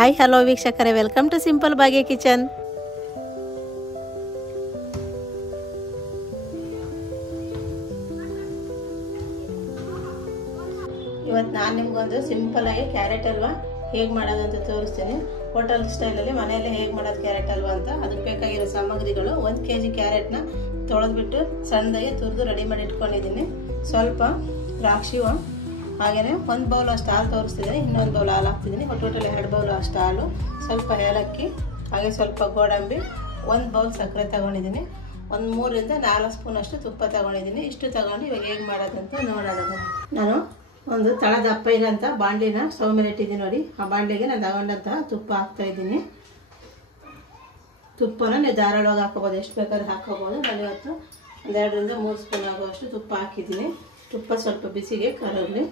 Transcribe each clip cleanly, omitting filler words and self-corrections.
Hi hello ವೀಕ್ಷಕರೇ, welcome to simple Bhagya kitchen. ಇವತ್ತು ನಾನು ನಿಮ್ಗೊಂದು ಸಿಂಪಲ್ ಆಗಿ ಕ್ಯಾರೆಟ್ ಹಲ್ವಾ ಹೇಗೆ ಮಾಡೋದು ಅಂತ ತೋರಿಸ್ತೀನಿ. ಹೋಟೆಲ್ ಸ್ಟೈಲಲ್ಲಿ ಮನೆಯಲ್ಲೇ ಹೇಗೆ ಮಾಡೋದು ಕ್ಯಾರೆಟ್ ಹಲ್ವಾ ಅಂತ. ಅದಕ್ಕೆ ಬೇಕಾಗಿರೋ ಸಾಮಗ್ರಿಗಳು: 1 kg ಕ್ಯಾರೆಟ್ನ ತೊಳೆದ್ಬಿಟ್ಟು ಸಣ್ಣದಾಗಿ ತುರಿದು ರೆಡಿ ಮಾಡಿ ಇಟ್ಕೊಂಡಿದ್ದೀನಿ. ಸ್ವಲ್ಪ ದ್ರಾಕ್ಷಿ, ಹಾಗೆಯೇ 1 ಬೌಲ್ ಅಷ್ಟು ಹಾಲು ತೋರಿಸ್ತಿದ್ದೀನಿ, ಇನ್ನೊಂದು ಬೌಲ್ ಹಾಲು ಹಾಕ್ತಿದ್ದೀನಿ. ಟೋಟಲ್ 2 ಬೌಲ್ ಅಷ್ಟು ಹಾಲು, ಸ್ವಲ್ಪ ಏಲಕ್ಕಿ, ಹಾಗೆ ಸ್ವಲ್ಪ ಗೋಡಂಬಿ, 1 ಬೌಲ್ ಸಕ್ಕರೆ ತಗೊಂಡಿದ್ದೀನಿ, ಒಂದು 3 ರಿಂದ 4 ಸ್ಪೂನ್ ಅಷ್ಟು ತುಪ್ಪ ತಗೊಂಡಿದ್ದೀನಿ. ಇಷ್ಟು ತಗೊಂಡು ಇವಾಗ ಹೇಗೆ ಮಾಡೋದಂತ ನೋಡೋಣ. ನಾನು ಒಂದು ತಳ ದಪ್ಪ ಇರೋಂಥ ಬಾಣಲಿನ ಸ್ಟವ್ ಮೇಲೆ ಇಟ್ಟಿದ್ದೀನಿ ನೋಡಿ. ಆ ಬಾಣಲಿಗೆ ನಾನು ತಗೊಂಡಂತಹ ತುಪ್ಪ ಹಾಕ್ತಾ ಇದ್ದೀನಿ. ತುಪ್ಪನ ನೀವು ಧಾರಾಳವಾಗಿ ಹಾಕೋಬೋದು, ಎಷ್ಟು ಬೇಕಾದ್ರೆ ಹಾಕೋಬೋದು. ನಾನು ಇವತ್ತು 1 ರಿಂದ 3 ಸ್ಪೂನ್ ಆಗುವಷ್ಟು ತುಪ್ಪ ಹಾಕಿದ್ದೀನಿ. ತುಪ್ಪ ಸ್ವಲ್ಪ ಬಿಸಿಗೆ ಕರಗಲಿ.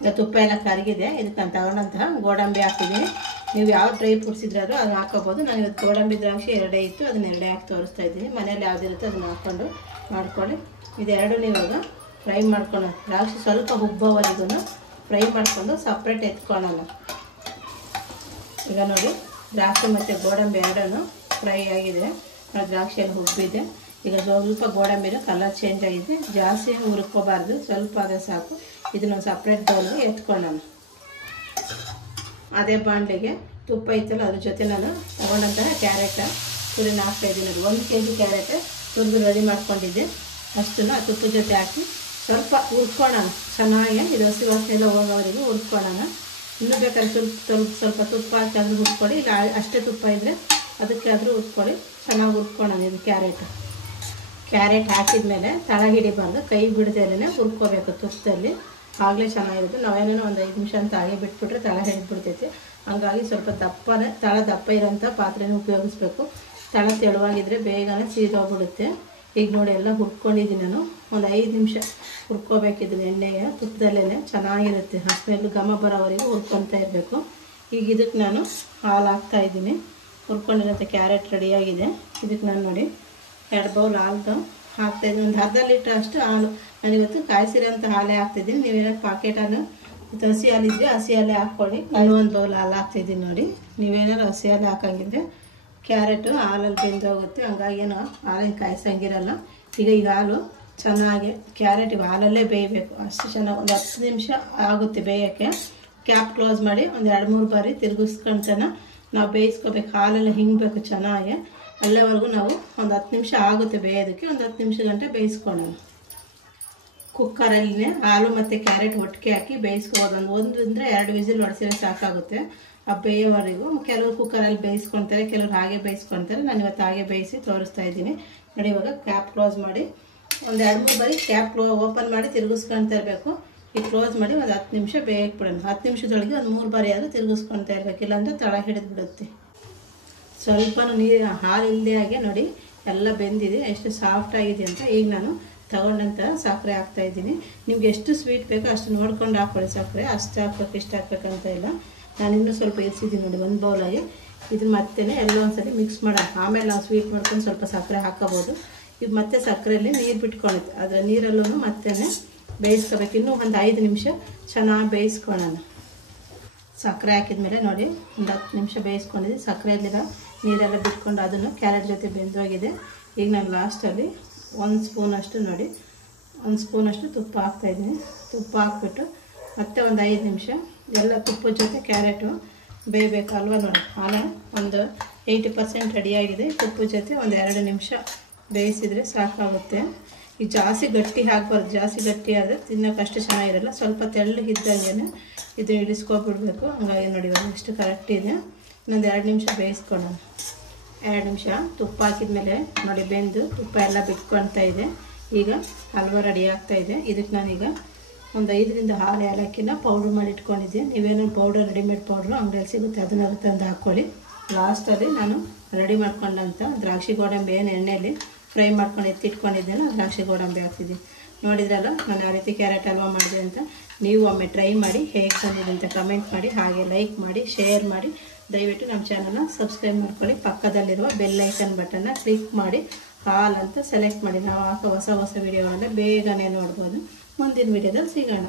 ಈಗ ತುಪ್ಪ ಎಲ್ಲ ಕರಗಿದೆ. ಇದಕ್ಕೆ ನಾನು ತಗೊಂಡಂತಹ ಗೋಡಂಬಿ ಹಾಕಿದ್ದೀನಿ. ನೀವು ಯಾವ ಡ್ರೈ ಫ್ರೂಟ್ಸ್ ಇದ್ರೂ ಅದನ್ನ ಹಾಕೋಬೋದು. ನಾನು ಇವತ್ತು ಗೋಡಂಬಿ ದ್ರಾಕ್ಷಿ 2 ಇತ್ತು, ಅದನ್ನ 2 ಹಾಕಿ ತೋರಿಸ್ತಾ ಇದ್ದೀನಿ. ಮನೇಲಿ ಯಾವುದಿರುತ್ತೆ ಅದನ್ನ ಹಾಕ್ಕೊಂಡು ಮಾಡ್ಕೊಳ್ಳಿ. ಇದೆರಡು ಇವಾಗ ಫ್ರೈ ಮಾಡ್ಕೊಳ್ಳೋಣ. ದ್ರಾಕ್ಷಿ ಸ್ವಲ್ಪ ಹುಬ್ಬವರೆಗೂ ಫ್ರೈ ಮಾಡಿಕೊಂಡು ಸಪ್ರೇಟ್ ಎತ್ಕೊಳ್ಳೋಣ. ಈಗ ನೋಡಿ, ದ್ರಾಕ್ಷಿ ಮತ್ತು ಗೋಡಂಬಿ ಎರಡೂ ಫ್ರೈ ಆಗಿದೆ. ದ್ರಾಕ್ಷಿಯಲ್ಲಿ ಹುಬ್ಬಿದೆ. ಈಗ ಸ್ವಲ್ಪ ಗೋಡಂಬಿನ ಕಲರ್ ಚೇಂಜ್ ಆಗಿದೆ. ಜಾಸ್ತಿ ಹುರ್ಕೋಬಾರ್ದು, ಸ್ವಲ್ಪ ಅದೇ ಸಾಕು. ಇದನ್ನು ಸಪ್ರೇಟ್ ಬೌಲ್ಗೆ ಎತ್ಕೊಳ್ಳೋಣ. ಅದೇ ಬಾಣಲೆಗೆ ತುಪ್ಪ ಇತ್ತಲ್ಲ, ಅದ್ರ ಜೊತೆ ನಾನು ತಗೊಂಡಂತಹ ಕ್ಯಾರೆಟ್ ತುರಿನ ಹಾಕ್ತಾ ಇದ್ದೀನಿ. 1 kg ಕ್ಯಾರೆಟ್ ತುರಿದು ರೆಡಿ ಮಾಡ್ಕೊಂಡಿದ್ದೆ. ಅಷ್ಟನ್ನು ಆ ತುಪ್ಪದ ಜೊತೆ ಹಾಕಿ ಸ್ವಲ್ಪ ಹುರ್ಕೊಳ್ಳೋಣ ಚೆನ್ನಾಗಿ. ಇದು ಹಸಿ ವಾಸನೆ ಎಲ್ಲ ಹೋಗೋವರೆಗೂ ಹುರ್ಕೊಳ್ಳೋಣ. ಇನ್ನೂ ಬೇಕಾದ್ರೆ ಸ್ವಲ್ಪ ತುಪ್ಪ ಹಾಕಿ ಆದರೂ ಹುರ್ಕೊಳ್ಳಿ, ಇಲ್ಲ ಅಷ್ಟೇ ತುಪ್ಪ ಇದ್ದರೆ ಅದಕ್ಕೆ ಆದರೂ ಹುರ್ಕೊಳ್ಳಿ. ಚೆನ್ನಾಗಿ ಹುರ್ಕೊಳ್ಳೋಣ. ಇದು ಕ್ಯಾರೆಟ್ ಹಾಕಿದ ಮೇಲೆ ತಳ ಹಿಡಿಬಾರ್ದು, ಕೈ ಬಿಡದೇನೆ ಹುರ್ಕೋಬೇಕು ತುಪ್ಪದಲ್ಲಿ, ಆಗಲೇ ಚೆನ್ನಾಗಿರುತ್ತೆ. ನಾವೇನೋ ಒಂದು 5 ನಿಮಿಷ ಅಂತ ಹಾಗೆ ಬಿಟ್ಬಿಟ್ರೆ ತಳ ಹಿಡಿದ್ಬಿಡ್ತೈತಿ. ಹಂಗಾಗಿ ಸ್ವಲ್ಪ ತಳ ದಪ್ಪ ಇರೋಂಥ ಪಾತ್ರೆನ ಉಪಯೋಗಿಸ್ಬೇಕು. ತಳ ತೆಳುವಾಗಿದ್ದರೆ ಬೇಗನೆ ಸೀದೋಗ್ಬಿಡುತ್ತೆ. ಈಗ ನೋಡಿ ಎಲ್ಲ ಹುರ್ಕೊಂಡಿದ್ದೀನಿ ನಾನು. ಒಂದು 5 ನಿಮಿಷ ಹುರ್ಕೋಬೇಕಿದ್ದೀನಿ ಎಣ್ಣೆಗೆ, ತುಪ್ಪದಲ್ಲೇ ಚೆನ್ನಾಗಿರುತ್ತೆ. ಸ್ಮೆಲ್ ಘಮ ಬರೋವರೆಗೂ ಹುರ್ಕೊತಾ ಇರಬೇಕು. ಈಗ ಇದಕ್ಕೆ ನಾನು ಹಾಲು ಹಾಕ್ತಾಯಿದ್ದೀನಿ. ಹುರ್ಕೊಂಡಿರೋಂಥ ಕ್ಯಾರೆಟ್ ರೆಡಿಯಾಗಿದೆ. ಇದಕ್ಕೆ ನಾನು ನೋಡಿ 2 ಬೌಲ್ ಹಾಲು ಹಾಕ್ತಾಯಿದ್ದೀನಿ. ಒಂದು ಅರ್ಧ ಲೀಟ್ರ್ ಅಷ್ಟು ಹಾಲು. ನಾನಿವತ್ತು ಕಾಯಿಸಿರೋಂಥ ಹಾಲೇ ಹಾಕ್ತಿದ್ದೀನಿ. ನೀವೇನಾದ್ರು ಪಾಕೆಟ್ ಹಾಲು ಹಸಿ ಹಾಲಿದ್ದರೆ ಹಸಿ ಹಾಲೇ ಹಾಕ್ಕೊಳ್ಳಿ. ನಾನು 1 ಬೌಲ್ ಹಾಲು ಹಾಕ್ತಿದ್ದೀನಿ ನೋಡಿ. ನೀವೇನಾದ್ರು ಹಸಿ ಹಾಲು ಹಾಕಂಗಿದ್ರೆ ಕ್ಯಾರೆಟು ಹಾಲಲ್ಲಿ ಬೆಂದೋಗುತ್ತೆ, ಹಂಗಾಗಿ ಏನೋ ಹಾಲಿನ ಕಾಯಿಸಂಗಿರಲ್ಲ. ಈಗ ಈ ಹಾಲು ಚೆನ್ನಾಗಿ ಕ್ಯಾರೆಟ್ ಹಾಲಲ್ಲೇ ಬೇಯಬೇಕು. ಅಷ್ಟು ಚೆನ್ನಾಗಿ ಒಂದು 10 ನಿಮಿಷ ಆಗುತ್ತೆ ಬೇಯೋಕ್ಕೆ. ಕ್ಯಾಪ್ ಕ್ಲೋಸ್ ಮಾಡಿ ಒಂದು 2-3 ಬಾರಿ ತಿರುಗಿಸ್ಕೊಂತಾನೆ ನಾವು ಬೇಯಿಸ್ಕೋಬೇಕು. ಹಾಲೆಲ್ಲ ಹಿಂಗಬೇಕು ಚೆನ್ನಾಗಿ. ಅಲ್ಲಿವರೆಗೂ ನಾವು ಒಂದು 10 ನಿಮಿಷ ಆಗುತ್ತೆ ಬೇಯೋದಕ್ಕೆ. ಒಂದು 10 ನಿಮಿಷ ಗಂಟೆ ಬೇಯಿಸ್ಕೊಳ್ಳೋಣ. ಕುಕ್ಕರಲ್ಲಿನೇ ಹಾಲು ಮತ್ತು ಕ್ಯಾರೆಟ್ ಒಟ್ಟಿಗೆ ಹಾಕಿ ಬೇಯಿಸ್ಕೋಬೋದು. ಒಂದು 2 ವಿಸಿಲ್ ಹೊಡೆಸಿದ್ರೆ ಸಾಕಾಗುತ್ತೆ ಆ ಬೇಯೋವರೆಗೂ. ಕೆಲವರು ಕುಕ್ಕರಲ್ಲಿ ಬೇಯಿಸ್ಕೊತಾರೆ, ಕೆಲವರು ಹಾಗೆ ಬೇಯಿಸ್ಕೊತಾರೆ. ನಾನು ಇವತ್ತು ಹಾಗೆ ಬೇಯಿಸಿ ತೋರಿಸ್ತಾ ಇದ್ದೀನಿ ನೋಡಿ. ಇವಾಗ ಕ್ಯಾಪ್ ಕ್ಲೋಸ್ ಮಾಡಿ ಒಂದು 2-3 ಬಾರಿ ಕ್ಯಾಪ್ ಓಪನ್ ಮಾಡಿ ತಿರುಗಿಸ್ಕೊಳ್ತಾ ಇರಬೇಕು. ಈಗ ಕ್ಲೋಸ್ ಮಾಡಿ ಒಂದು 10 ನಿಮಿಷ ಬೇಯಕ್ಕೆ ಬಿಡೋಣ. 10 ನಿಮಿಷದೊಳಗೆ ಒಂದು 3 ಬಾರಿ ಆದರೂ ತಿರುಗಿಸ್ಕೊಳ್ತಾ ಇರಬೇಕು, ಇಲ್ಲಾಂದರೆ ತಳ ಹಿಡಿದ್ಬಿಡುತ್ತೆ. ಸ್ವಲ್ಪ ನೀರು ಹಾಲು ಇಲ್ಲದೆ ಹಾಗೆ ನೋಡಿ ಎಲ್ಲ ಬೆಂದಿದೆ, ಎಷ್ಟು ಸಾಫ್ಟ್ ಆಗಿದೆ ಅಂತ. ಈಗ ನಾನು ತಗೊಂಡಂಥ ಸಕ್ಕರೆ ಹಾಕ್ತಾಯಿದ್ದೀನಿ. ನಿಮ್ಗೆ ಎಷ್ಟು ಸ್ವೀಟ್ ಬೇಕೋ ಅಷ್ಟು ನೋಡ್ಕೊಂಡು ಹಾಕ್ಕೊಳ್ಳಿ ಸಕ್ಕರೆ. ಅಷ್ಟು ಹಾಕ್ಬೇಕು ಇಷ್ಟು ಹಾಕ್ಬೇಕಂತ ಇಲ್ಲ. ನಾನು ಇನ್ನೂ ಸ್ವಲ್ಪ ಇರಿಸಿದ್ದೀನಿ ನೋಡಿ 1 ಬೌಲಾಗಿ. ಇದನ್ನ ಮತ್ತೆ ಎಲ್ಲ ಒಂದ್ಸರಿ ಮಿಕ್ಸ್ ಮಾಡೋಣ. ಆಮೇಲೆ ನಾವು ಸ್ವೀಟ್ ಮಾಡ್ಕೊಂಡು ಸ್ವಲ್ಪ ಸಕ್ಕರೆ ಹಾಕೋಬೋದು. ಈಗ ಮತ್ತೆ ಸಕ್ಕರೆಯಲ್ಲಿ ನೀರು ಬಿಟ್ಕೊಳ್ಳುತ್ತೆ, ಅದರ ನೀರಲ್ಲೂ ಮತ್ತೆ ಬೇಯಿಸ್ಕೋಬೇಕು. ಇನ್ನೂ ಒಂದು 5 ನಿಮಿಷ ಚೆನ್ನಾಗಿ ಬೇಯಿಸ್ಕೊಳ್ಳೋಣ. ಸಕ್ಕರೆ ಹಾಕಿದ್ಮೇಲೆ ನೋಡಿ ಒಂದು 10 ನಿಮಿಷ ಬೇಯಿಸ್ಕೊಂಡಿದ್ದೆ. ಸಕ್ಕರೆಯಲ್ಲಿರೋ ನೀರೆಲ್ಲ ಬಿಟ್ಕೊಂಡು ಅದನ್ನು ಕ್ಯಾರೆಟ್ ಜೊತೆ ಬೆಂದೋಗಿದೆ. ಈಗ ನಾನು ಲಾಸ್ಟಲ್ಲಿ 1 ಸ್ಪೂನಷ್ಟು ನೋಡಿ 1 ಸ್ಪೂನಷ್ಟು ತುಪ್ಪ ಹಾಕ್ತಾಯಿದ್ದೀನಿ. ತುಪ್ಪ ಹಾಕ್ಬಿಟ್ಟು ಮತ್ತೆ ಒಂದು 5 ನಿಮಿಷ ಎಲ್ಲ ತುಪ್ಪದ ಜೊತೆ ಕ್ಯಾರೆಟು ಬೇಯಬೇಕಲ್ವ ನೋಡಿ. ಹಾಲು ಒಂದು 80% ರೆಡಿಯಾಗಿದೆ. ತುಪ್ಪದ ಜೊತೆ ಒಂದು 2 ನಿಮಿಷ ಬೇಯಿಸಿದರೆ ಸಾಕಾಗುತ್ತೆ. ಈಗ ಜಾಸ್ತಿ ಗಟ್ಟಿ ಹಾಕ್ಬಾರ್ದು, ಜಾಸ್ತಿ ಗಟ್ಟಿ ಆದರೆ ತಿನ್ನೋಕ್ಕಷ್ಟು ಚೆನ್ನಾಗಿರಲ್ಲ. ಸ್ವಲ್ಪ ತೆಳ್ಳಗಿದ್ದಂಗೆ ಇದು ಇಳಿಸ್ಕೊಬಿಡ್ಬೇಕು. ಹಂಗಾಗಿ ನೋಡಿ ಇವಾಗ ಎಷ್ಟು ಕರೆಕ್ಟ್ ಇದೆ. ಇನ್ನೊಂದು 2 ನಿಮಿಷ ಬೇಯಿಸ್ಕೊಳ್ಳೋಣ. 2 ನಿಮಿಷ ತುಪ್ಪ ಹಾಕಿದ್ಮೇಲೆ ನೋಡಿ ಬೆಂದು ತುಪ್ಪ ಎಲ್ಲ ಬಿಟ್ಕೊಳ್ತಾ ಇದೆ. ಈಗ ಹಲ್ವಾ ರೆಡಿ ಆಗ್ತಾಯಿದೆ. ಇದಕ್ಕೆ ನಾನೀಗ ಒಂದು 5 ರಿಂದ 6 ಏಲಕ್ಕಿನ ಪೌಡ್ರ್ ಮಾಡಿ ಇಟ್ಕೊಂಡಿದ್ದೆ. ನೀವೇನೋ ಪೌಡರ್ ರೆಡಿಮೇಡ್ ಪೌಡ್ರು ಅಂಗಡಿಯಲ್ಲಿ ಸಿಗುತ್ತೆ, ಅದನ್ನ ತಂದು ಹಾಕ್ಕೊಳ್ಳಿ. ಲಾಸ್ಟಲ್ಲಿ ನಾನು ರೆಡಿ ಮಾಡ್ಕೊಂಡಂಥ ದ್ರಾಕ್ಷಿ ಗೋಡಂಬಿ ಏನು ಎಣ್ಣೆಯಲ್ಲಿ ಫ್ರೈ ಮಾಡ್ಕೊಂಡು ಎತ್ತಿಟ್ಕೊಂಡಿದ್ದೇನೆ, ದ್ರಾಕ್ಷಿ ಗೋಡಂಬಿ ಹಾಕ್ತಿದ್ದೀನಿ. ನೋಡಿದ್ರಲ್ಲ ನಾನು ಯಾವ ರೀತಿ ಕ್ಯಾರೆಟ್ ಹಲ್ವಾ ಮಾಡಿದೆ ಅಂತ. ನೀವು ಒಮ್ಮೆ ಟ್ರೈ ಮಾಡಿ ಹೇಗೆ ಬಂದಿದೆ ಅಂತ ಕಮೆಂಟ್ ಮಾಡಿ, ಹಾಗೆ ಲೈಕ್ ಮಾಡಿ, ಶೇರ್ ಮಾಡಿ. ದಯವಿಟ್ಟು ನಮ್ಮ ಚಾನಲ್ನ ಸಬ್ಸ್ಕ್ರೈಬ್ ಮಾಡ್ಕೊಳ್ಳಿ. ಪಕ್ಕದಲ್ಲಿರುವ ಬೆಲ್ ಐಕನ್ ಬಟನ್ನ ಕ್ಲಿಕ್ ಮಾಡಿ ಹಾಲ್ ಅಂತ ಸೆಲೆಕ್ಟ್ ಮಾಡಿ. ನಾವು ಹಾಕೋ ಹೊಸ ವಿಡಿಯೋಗಳನ್ನ ಬೇಗನೆ ನೋಡ್ಬೋದು. ಮುಂದಿನ ವಿಡಿಯೋದಲ್ಲಿ ಸಿಗೋಣ.